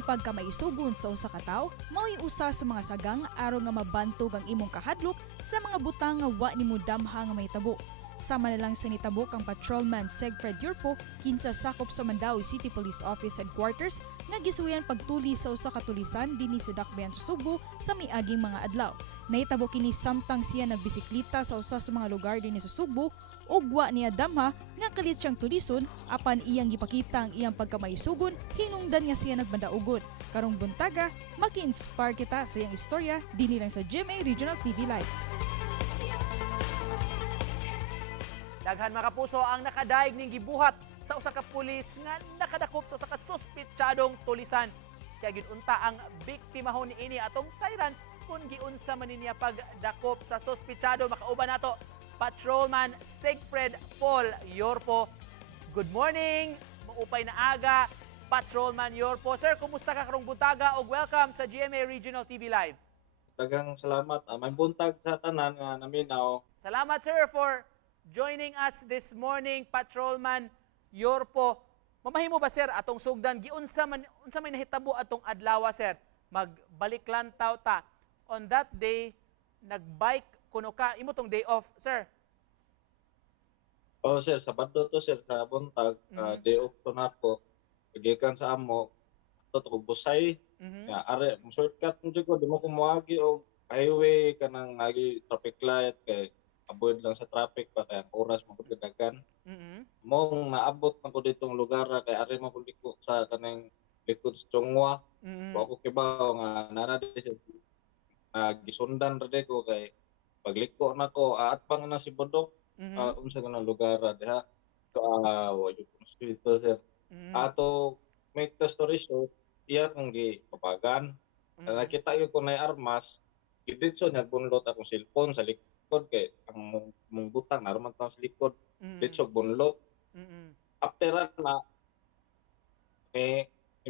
ang pagkamaisugon sa usa ka tawo mao'y usa sa mga sagang aron nga mabantog ang imong kahadlok sa mga butang nga wa nimo damha nga mahitabo. Sama na lang sa nitabok ang Patrolman Segfred Yurpo kinsa sakop sa Mandaue City Police Office Headquarters nga gisuyan pagtuli sa usa ka tulisan dinhi sa Dakbayan sa Subo sa miaging mga adlaw. Nahitabo kini samtang siya nagbisikleta sa usa sa mga lugar dinhi sa Subo ug wa niya damha nga kalit siyang tulison apan iyang gipakita ang iyang pagkamaisugon hinungdan nga siya nagbandaugon. Karong buntaga, maki-inspire kita sa iyang istorya dinhi lang sa GMA Regional TV Live. Daghan mga kapuso ang nakadaig ning gibuhat sa usa ka pulis nga nakadakop sa usa ka suspetsadong tulisan. Siya gyud unta ang biktimahon niini atong sayran kung giunsa man niya pagdakop sa suspetsado. Makauban nato Patrolman Segfred Paul Yorpo. Good morning, maupay na aga, Patrolman Yorpo. Sir, kumusta ka karong buntaga ug welcome sa GMA Regional TV Live. Daghang salamat. May buntag sa tanan nga naminaw. Salamat sir for joining us this morning, Patrolman Yorpo. Mamahimo ba sir atong sugdan giunsa may nahitabo atong adlaw sir? Magbalik lang ta. On that day, nagbike kuno ka imo tong day off, sir. Oh sir, Sabado to sir sa buntag, day off to nako. Pagikan sa amo, to busay. Nga are mo shortcut mo jud ko di mo ko moagi og highway kanang nagi traffic light kay avoid lang sa traffic pa kaya oras mo pud dagan. Mong naabot man ko ditong lugar kay are mo pud ko sa kanang likod sa Chongwa. Wa ko kibaw nga nara di gisundan ra di ko kay pagliko na ko atbang na si Bodok unsa ganang lugar diha. So wa jud ko dito sir. Ato make the story short, iya kong gipapagan. Nakita ko na armas, giditso niya bunlot akong cellphone sa likod kay ang mong butang naman tao sa likod. Ditso bunlot. After na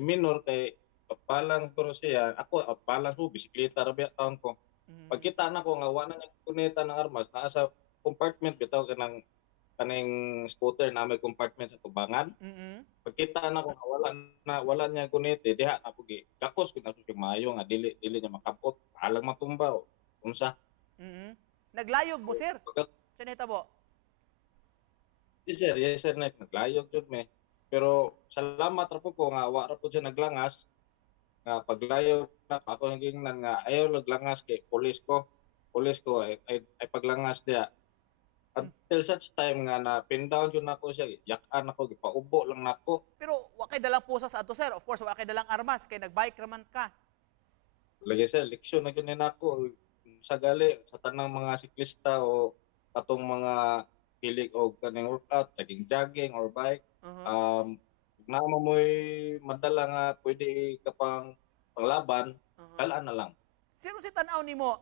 minor kay papalang ko siya, ako papalang ko bisikleta ra biya taon ko. Pagkita na ko nga wala na kuneta ng armas naa sa compartment bitaw kaning scooter na may compartment sa tubangan. Pagkita na ko wala niya kunete diha ako gi kakos ko na sa mayo nga dili niya makapot alang matumba o unsa. Naglayog mo sir. Sa nahitabo. Yes sir, naglayog jud me. Pero salamat ra po ko nga wa ra po siya naglangas. Nga paglayog na ako hingingnan nga ayaw naglangas kay pulis ko ay paglangas diha. Until such time nga na pin down yun ako siya, yakan ako, gipaubo lang nako. Pero wa kay dalang pusa sa ato sir. Of course, wa kay dalang armas kay nagbike raman ka. Lagi sir, leksyon na ganyan ako. Sa gali, sa tanang mga siklista o katong mga hilig o kaning workout, jogging or bike. Na mo'y madala nga pwede ka pang panglaban, kalaan na lang. Sino si tanaw nimo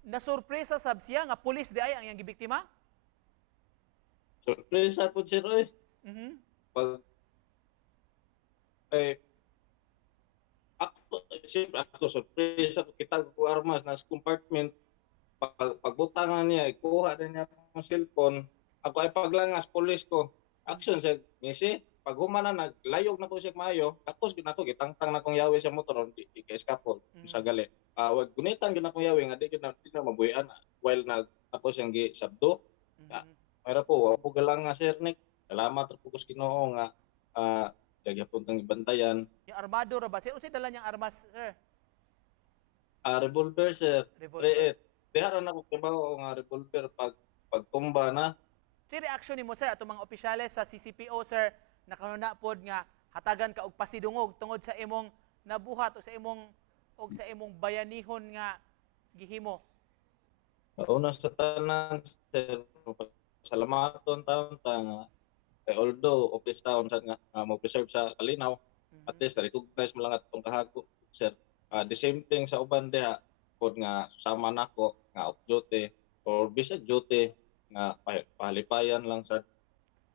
na sorpresa sab siya nga pulis di ay ang iyang gibiktima? Surpresa po sir eh. Pag ako surpresa ko kita ko armas na sa compartment. Pagbutangan niya, ikuha na niya ang cellphone. Ako ay paglangas, pulis ko. Action siya, ngisi. Pag humana, naglayog na ko siya maayo. Tapos ginako, gitangtang na kong yawi sa motor, di ka-escapol, sa gali. Wag gunitan gina kong yawi, nga di na mabuyan. While ako siyang gisabdo. Mayroon po, wag po galang nga sir Nick. Salamat po ko sa Ginoo nga gagapon tang ibantayan. Yung armado ra ba? Sino dala niyang armas, sir? Revolver sir. Revolver. Diha na ko kibaw nga revolver pagtumba na. Si reaction nimo sir atong mga opisyales sa CCPO sir nakanuna pod nga hatagan ka og pasidungog tungod sa imong nabuhat o sa imong bayanihon nga gihimo. Una sa tanan sir, salamaton taon ta although office town sa nga mo preserve sa kalinaw, at least recognize mo lang atong kahago sir. The same thing sa uban diha pod nga susama nako nga off duty or bisag duty nga pahalipayan lang sa.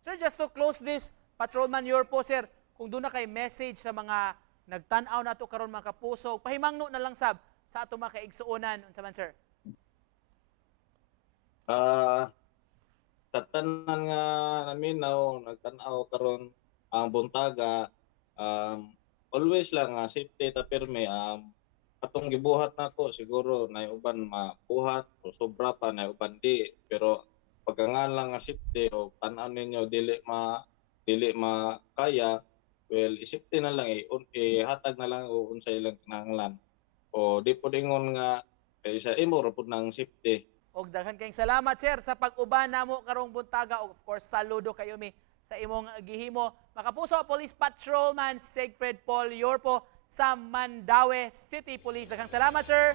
Sir, just to close this, Patrolman Yorpo sir, kung doon na kay message sa mga nagtanaw nato karon mga kapuso, pahimangno na lang sab sa ato mga kaigsuonan unsa man sir? Sa tanan nga naminaw nagtanaw karon ang buntaga always lang safety ta pirmi atong gibuhat nako siguro na uban mabuhat o sobra pa na uban di pero pagkangan lang nga safety o tan-aw ninyo dili makaya well isipti na lang ihatag na lang o unsay lang kinahanglan o di po dingon nga kaysa imo ra pud nang safety. Og daghan kayong salamat sir sa pag-uban namo karong buntaga. Of course, saludo kayo mi sa imong gihimo. Makapuso, Police Patrolman Sigfred Paul Yorpo sa Mandaue City Police. Daghang salamat sir.